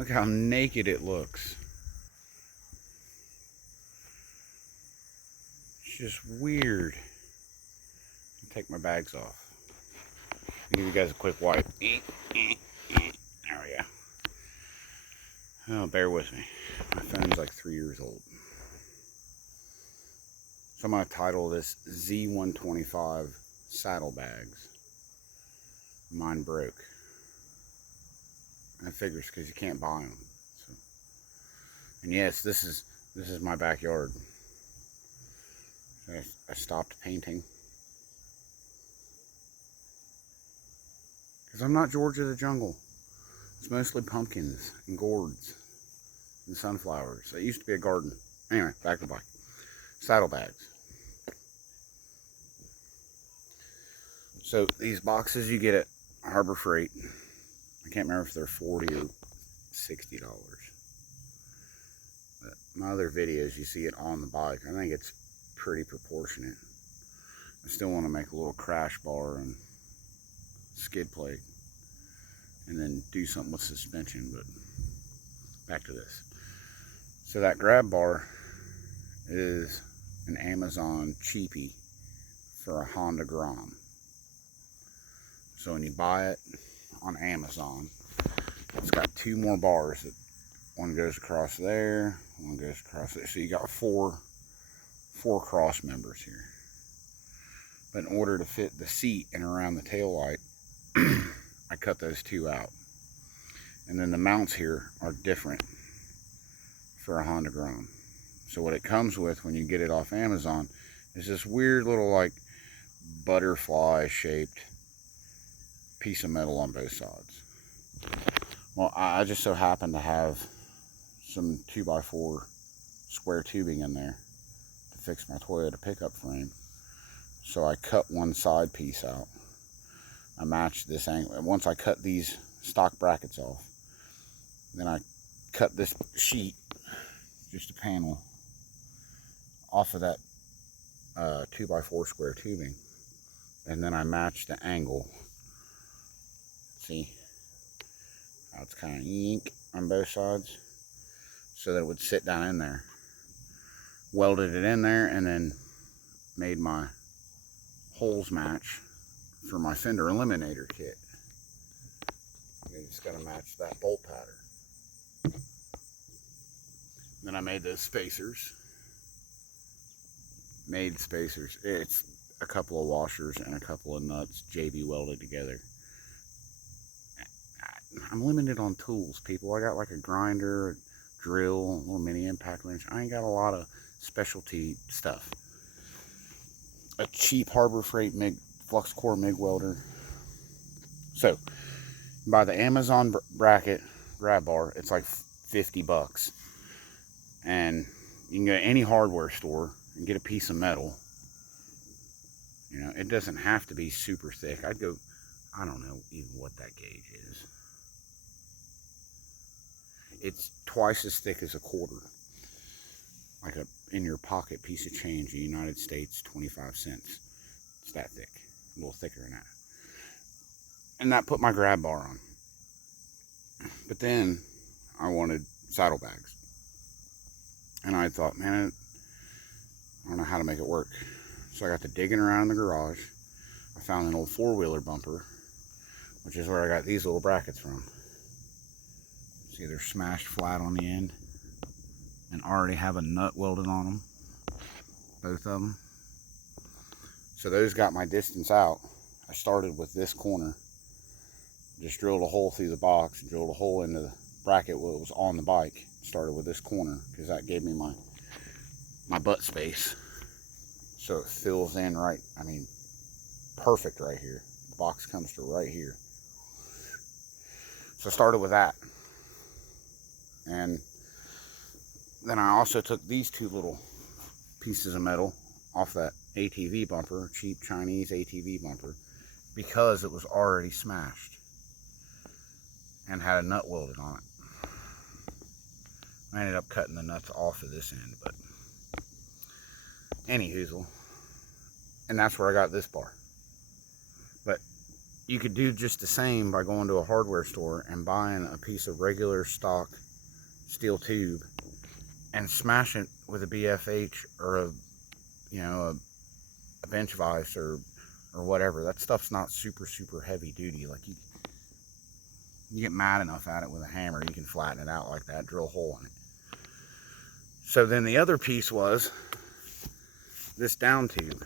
Look how naked it looks. It's just weird. Take my bags off. I'll give you guys a quick wipe. There we go. Oh, bear with me. My phone's like 3 years old. So I'm going to title this Z125 saddlebags. Mine broke. That figures because you can't buy them. So. And yes, this is my backyard. I stopped painting. Because I'm not George of the Jungle. It's mostly pumpkins and gourds and sunflowers. It used to be a garden. Anyway, back to the bike. Saddlebags. So these boxes you get at Harbor Freight. I can't remember if they're $40 or $60. But my other videos, you see it on the bike. I think it's pretty proportionate. I still want to make a little crash bar and skid plate. And then do something with suspension, but back to this. So that grab bar is an Amazon cheapie for a Honda Grom. So when you buy it on Amazon, it's got two more bars. One goes across there, one goes across there. So you got four cross members here. But in order to fit the seat and around the tail light, I cut those two out. And then the mounts here are different for a Honda Grom. So what it comes with when you get it off Amazon is this weird little like butterfly shaped piece of metal on both sides. Well, I just so happen to have some 2x4 square tubing in there to fix my Toyota pickup frame. So I cut one side piece out. I matched this angle. And once I cut these stock brackets off, then I cut this sheet, just a panel, off of that 2x4 square tubing. And then I matched the angle. See how it's kind of ink on both sides, so that it would sit down in there. Welded it in there and then made my holes match for my fender eliminator kit. You just got to match that bolt pattern. Then I made those spacers. It's a couple of washers and a couple of nuts JB welded together. I'm limited on tools, people. I got like a grinder, a drill, a little mini impact wrench. I ain't got a lot of specialty stuff. A cheap Harbor Freight flux core MIG welder. So, by the Amazon bracket grab bar, it's like $50. And you can go to any hardware store and get a piece of metal. You know, it doesn't have to be super thick. I'd go, I don't know even what that gauge is. It's twice as thick as a quarter. Like a in your pocket piece of change in the United States, 25 cents. It's that thick. A little thicker than that. And that put my grab bar on. But then I wanted saddlebags. And I thought, man, I don't know how to make it work. So I got to digging around in the garage. I found an old four-wheeler bumper, which is where I got these little brackets from. See, they're smashed flat on the end and already have a nut welded on them, both of them. So those got my distance out. I started with this corner, just drilled a hole through the box, drilled a hole into the bracket where it was on the bike. Started with this corner because that gave me my butt space, so it fills in right, I mean, perfect right here. The box comes to right here. So I started with that. And then I also took these two little pieces of metal off that ATV bumper, cheap Chinese ATV bumper, because it was already smashed and had a nut welded on it. I ended up cutting the nuts off of this end, but anywhoozle. And that's where I got this bar. But you could do just the same by going to a hardware store and buying a piece of regular stock steel tube and smash it with a BFH or a, you know, a bench vise or whatever. That stuff's not super heavy duty. Like you get mad enough at it with a hammer, you can flatten it out like that, drill a hole in it. So then the other piece was this down tube.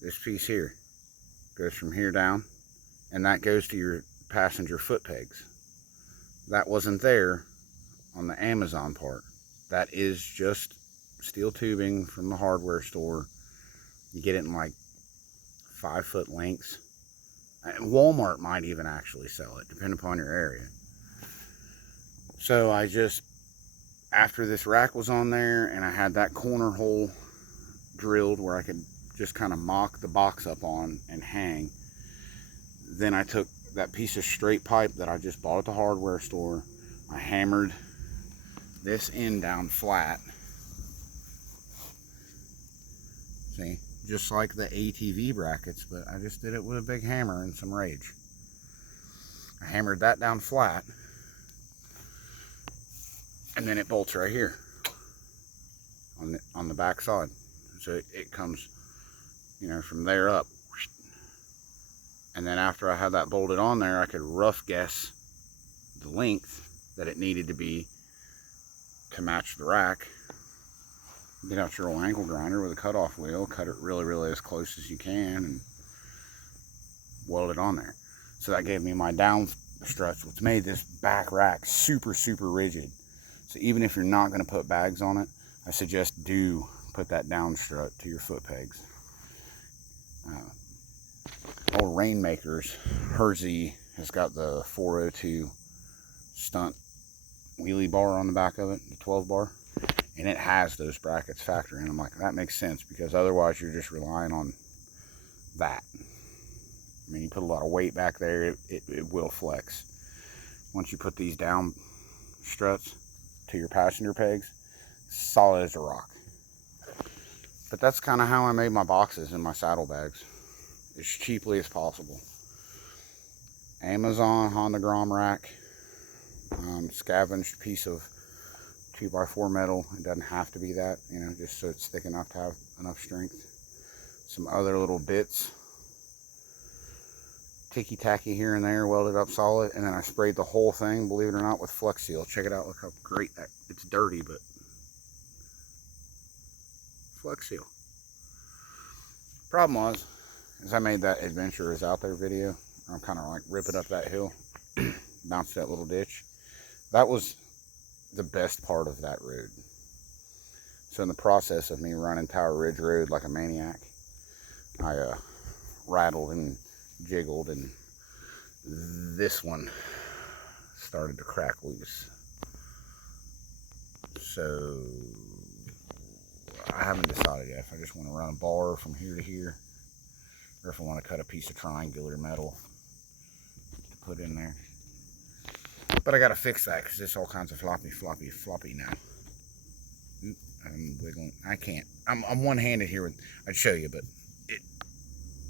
This piece here goes from here down, and that goes to your passenger foot pegs. That wasn't there on the Amazon part. That is just steel tubing from the hardware store. You get it in like 5-foot lengths. Walmart might even actually sell it, depending upon your area. So I just, after this rack was on there and I had that corner hole drilled where I could just kind of mock the box up on and hang, then I took that piece of straight pipe that I just bought at the hardware store. I hammered this end down flat. See, just like the ATV brackets, but I just did it with a big hammer and some rage. I hammered that down flat, and then it bolts right here on the back side. So it comes, you know, from there up. And then after I had that bolted on there, I could rough guess the length that it needed to be to match the rack. Get out your old angle grinder with a cutoff wheel, cut it really as close as you can, and weld it on there. So that gave me my down struts, which made this back rack super rigid. So even if you're not going to put bags on it, I suggest do put that down strut to your foot pegs. Old Rainmakers, Hersey has got the 402 stunt wheelie bar on the back of it, the 12 bar, and it has those brackets factored in. I'm like, that makes sense, because otherwise you're just relying on that. I mean, you put a lot of weight back there, it will flex. Once you put these down struts to your passenger pegs, solid as a rock. But that's kind of how I made my boxes and my saddlebags, as cheaply as possible. Amazon Honda Grom rack, scavenged piece of 2x4 metal. It doesn't have to be that, you know, just so it's thick enough to have enough strength. Some other little bits, ticky-tacky here and there, welded up solid, and then I sprayed the whole thing, believe it or not, with Flex Seal. Check it out, look how great that, it's dirty, but Flex Seal. Problem was, is I made that Adventure is Out There video. I'm kind of like ripping up that hill, bounced that little ditch. That was the best part of that road. So in the process of me running Tower Ridge Road like a maniac, I rattled and jiggled, and this one started to crack loose. So I haven't decided yet if I just want to run a bar from here to here, or if I want to cut a piece of triangular metal to put in there. But I gotta fix that because it's all kinds of floppy now. Oop, I'm wiggling. I can't. I'm one-handed here. I'd show you, but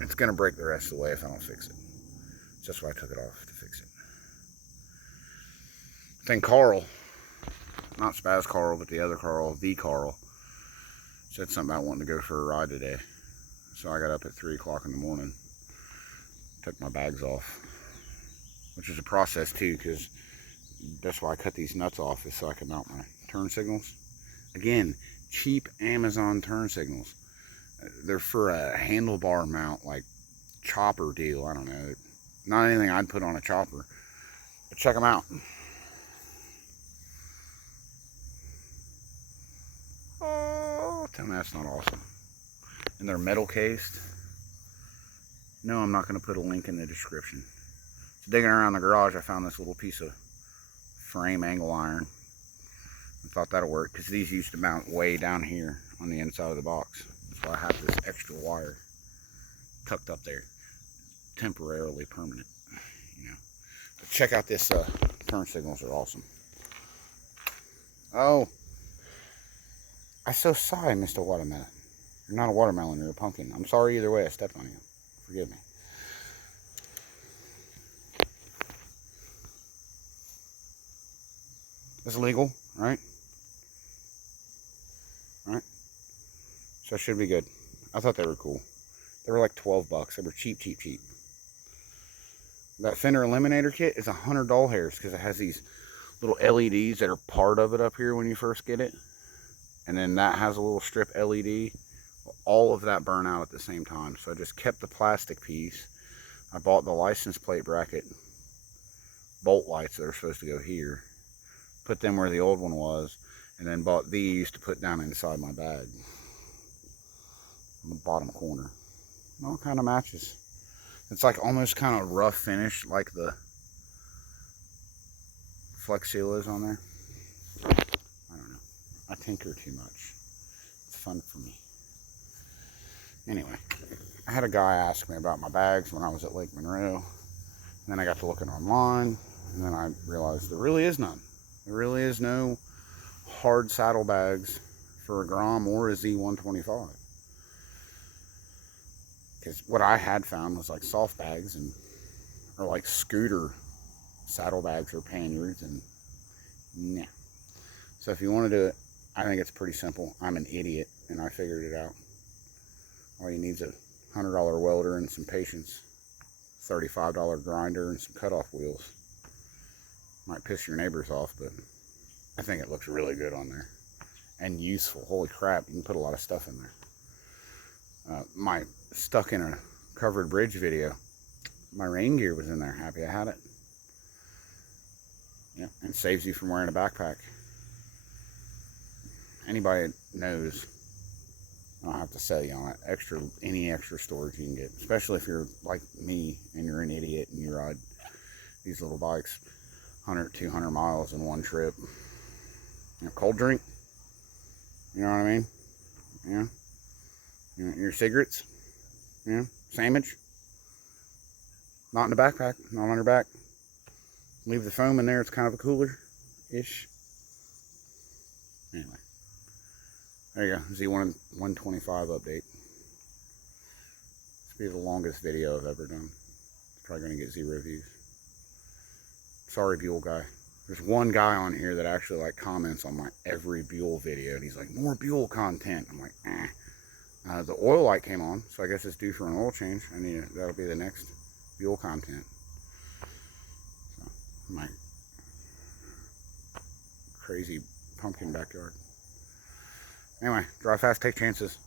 it's gonna break the rest of the way if I don't fix it. So that's why I took it off, to fix it. Then Carl, not Spaz Carl, but the other Carl, the Carl, said something about wanting to go for a ride today. So I got up at 3 o'clock in the morning, took my bags off, which is a process too, because that's why I cut these nuts off, is so I can mount my turn signals. Again, cheap Amazon turn signals. They're for a handlebar mount, like chopper deal. I don't know. Not anything I'd put on a chopper. But check them out. Oh, tell me that's not awesome. And they're metal cased. No, I'm not going to put a link in the description. So digging around the garage, I found this little piece of frame angle iron. I thought that'll work, because these used to mount way down here on the inside of the box. That's why I have this extra wire tucked up there, temporarily permanent, you know. But check out this turn signals, are awesome. Oh, I so sorry, Mr. Watermelon. You're not a watermelon, you're a pumpkin. I'm sorry either way, I stepped on you. Forgive me. It's legal, right? Right? So it should be good. I thought they were cool. They were like 12 bucks. They were cheap, cheap, cheap. That fender eliminator kit is 100 doll hairs because it has these little LEDs that are part of it up here when you first get it. And then that has a little strip LED. All of that burn out at the same time. So I just kept the plastic piece. I bought the license plate bracket bolt lights that are supposed to go here. Put them where the old one was. And then bought these to put down inside my bag. In the bottom corner. All kind of matches. It's like almost kind of rough finish like the Flex Seal is on there. I don't know. I tinker too much. It's fun for me. Anyway, I had a guy ask me about my bags when I was at Lake Monroe. And then I got to looking online. And then I realized there really is none. There really is no hard saddlebags for a Grom or a Z125. Because what I had found was like soft bags or like scooter saddlebags or panniers, and nah. So if you want to do it, I think it's pretty simple. I'm an idiot and I figured it out. All you need is a $100 welder and some patience, $35 grinder and some cutoff wheels. Might piss your neighbors off, but I think it looks really good on there and useful. Holy crap, you can put a lot of stuff in there. My stuck in a covered bridge video, my rain gear was in there. Happy I had it. Yeah, and saves you from wearing a backpack. Anybody knows, I don't have to sell you on it. Any extra storage you can get, especially if you're like me and you're an idiot and you ride these little bikes 100, 200 miles in one trip. You know, cold drink. You know what I mean? Yeah. You know, your cigarettes. You know, sandwich. Not in the backpack, not on your back. Leave the foam in there, it's kind of a cooler-ish. Anyway. There you go, Z125 update. This will be the longest video I've ever done. It's probably going to get 0 views. Sorry, Buell guy. There's one guy on here that actually like comments on my every Buell video, and he's like, more Buell content. I'm like, eh. The oil light came on, so I guess it's due for an oil change. That'll be the next Buell content. So, my crazy pumpkin backyard. Anyway, drive fast, take chances.